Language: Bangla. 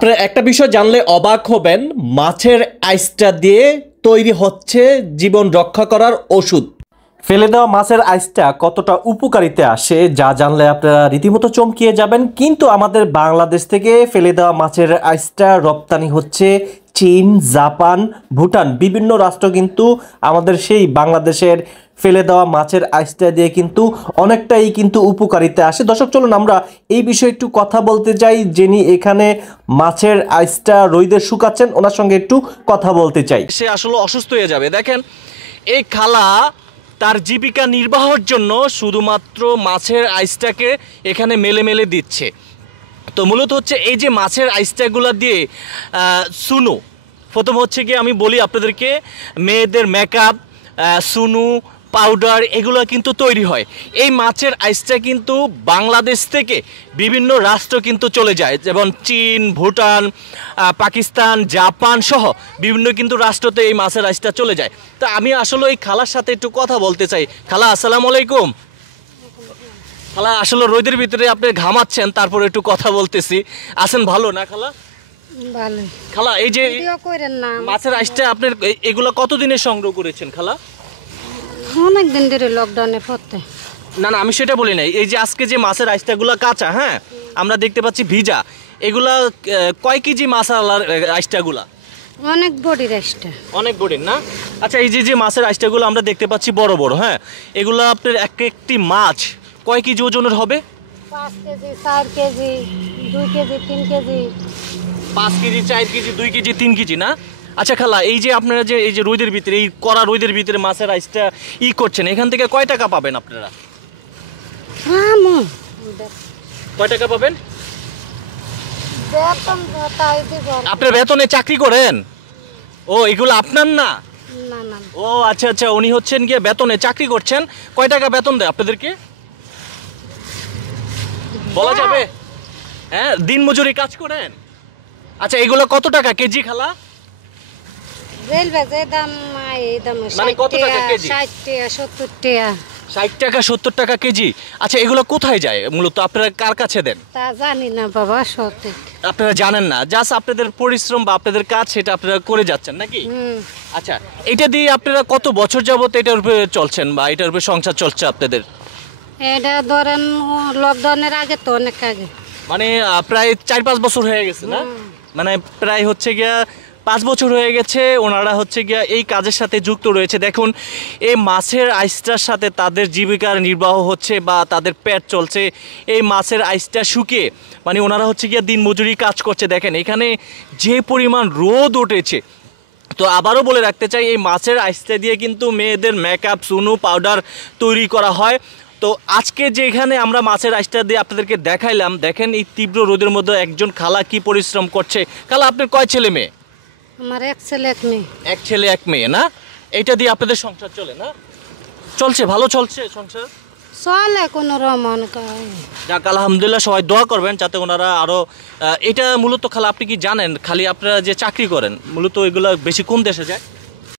আপনারা একটা বিষয় জানলে অবাক হবেন, মাছের আইসটা দিয়ে তৈরি হচ্ছে জীবন রক্ষা করার ওষুধ। ফেলে দেওয়া মাছের আইসটা কতটা উপকারিতা আসে যা জানলে আপনারা রীতিমতো চমকিয়ে যাবেন। কিন্তু আমাদের বাংলাদেশ থেকে ফেলে দেওয়া মাছের আইসটা রপ্তানি হচ্ছে চীন, জাপান, ভুটান, বিভিন্ন রাষ্ট্র কিন্তু আমাদের সেই বাংলাদেশের ফেলে দেওয়া মাছের আইসটা দিয়ে কিন্তু অনেকটাই কিন্তু উপকারিতা আসে। দর্শক চলুন আমরা এই বিষয়ে একটু কথা বলতে চাই। যিনি এখানে মাছের আইসটা রোদে শুকাচ্ছেন ওনার সঙ্গে একটু কথা বলতে চাই। সে আসলে অসুস্থ হয়ে যাবে। দেখেন এই খালা তার জীবিকা নির্বাহের জন্য শুধুমাত্র মাছের আইসটাকে এখানে মেলে মেলে দিচ্ছে। তো মূলত হচ্ছে এই যে মাছের আইসটাগুলো দিয়ে সুনু, প্রথম হচ্ছে কি আমি বলি আপনাদেরকে, মেয়েদের মেকআপ, সুনু, পাউডার এগুলো কিন্তু তৈরি হয়। এই মাছের আইসটা কিন্তু বাংলাদেশ থেকে বিভিন্ন রাষ্ট্র কিন্তু চলে যায়, যেমন চীন, ভুটান, পাকিস্তান, জাপান সহ বিভিন্ন কিন্তু রাষ্ট্রতে এই মাছের আইসটা চলে যায়। তো আমি আসলে এই খালার সাথে একটু কথা বলতে চাই। খালা আসসালামু আলাইকুম। খালা আসলে রোদের ভিতরে আপনি ঘামাচ্ছেন, তারপরে একটু কথা বলতেছি। আছেন ভালো না খালা? ভালো। খালা এই যে মাছের আইসটা আপনার এগুলো কতদিনের সংগ্রহ করেছেন খালা? অনেকদিন ধরে লকডাউনের পথে। না না আমি সেটা বলি নাই, এই যে আজকে যে মাছের আইসটাগুলো কাঁচা, হ্যাঁ আমরা দেখতে পাচ্ছি ভিজা, এগুলা কয় কেজি মাছ আইসটাগুলা? অনেক বডির আইসটা। অনেক বডির না? আচ্ছা এই যে যে মাছের আইসটাগুলো আমরা দেখতে পাচ্ছি বড় বড়, হ্যাঁ এগুলো আপনার একটি মাছ কয় কেজি ওজনের হবে? 5 KG, 4 KG, 2 KG, 3 KG. 5 KG, 4 KG, 2 KG, 3 KG না? আচ্ছা খালা এই যে আপনারা যে এই যে রোদের ভিতরে, এই কড়া রোদের ভিতরে মাছের আইসটা করছেন, এখান থেকে কয় টাকা পাবেন আপনারা? কয় টাকা পাবেন? আপনার বেতনে চাকরি করেন? ও এগুলো আপনার না? না না। ও আচ্ছা আচ্ছা, উনি হচ্ছেন গিয়ে বেতনে চাকরি করছেন। কয় টাকা বেতন দেয় আপনাদেরকে বলা যাবে? হ্যাঁ দিন মজুরি কাজ করেন। আচ্ছা এগুলো কত টাকা কেজি খালা? মানে কত টাকা কেজি? 60 টাকা, 70 টাকা। 60 টাকা 70 টাকা কেজি। আচ্ছা এগুলো কোথায় যায় মূলত, আপনারা কার কাছে দেন? তা জানি না বাবা, সঠিক আপনারা জানেন না, জাস্ট আপনাদের পরিশ্রম বা আপনাদের কাজ সেটা আপনারা করে যাচ্ছেন নাকি? আচ্ছা এটা দিয়ে আপনারা কত বছর যাবত এটার উপরে চলছেন বা এটার উপরে সংসার চলছে আপনাদের? এটা ধরেন লকডাউনের আগে তো অনেক আগে, মানে প্রায় 4-5 বছর হয়ে গেছে না? মানে প্রায় হচ্ছে গিয়া 5 বছর হয়ে গেছে ওনারা হচ্ছে গিয়া এই কাজের সাথে যুক্ত রয়েছে। দেখুন এই মাছের আইসটার সাথে তাদের জীবিকার নির্বাহ হচ্ছে বা তাদের পেট চলছে এই মাছের আইসটা শুকিয়ে, মানে ওনারা হচ্ছে গিয়া দিন মজুরি কাজ করছে। দেখেন এখানে যে পরিমাণ রোদ উঠেছে। তো আবারও বলে রাখতে চাই এই মাছের আইসটা দিয়ে কিন্তু মেয়েদের মেকআপ, সুনু, পাউডার তৈরি করা হয়। তো আজকে যে এখানে আমরা মাছের আইসটা দিয়ে আপনাদেরকে দেখাইলাম, দেখেন এই তীব্র রোদের মধ্যে একজন খালা কি পরিশ্রম করছে। খালা আপনার কয় ছেলে মেয়ে? আমার এক ছেলে এক মেয়ে। এক ছেলে এক মেয়ে না? এটা দিয়ে আপনাদের সংসার চলে না? চলছে, ভালো চলছে সংসার? চলে কোনো রকম। যাক আলহামদুলিল্লাহ, সবাই দোয়া করবেন যাতে ওনারা আরও। এটা মূলত খালা আপনি কি জানেন, খালি আপনারা যে চাকরি করেন মূলত এগুলো বেশি কোন দেশে যায়?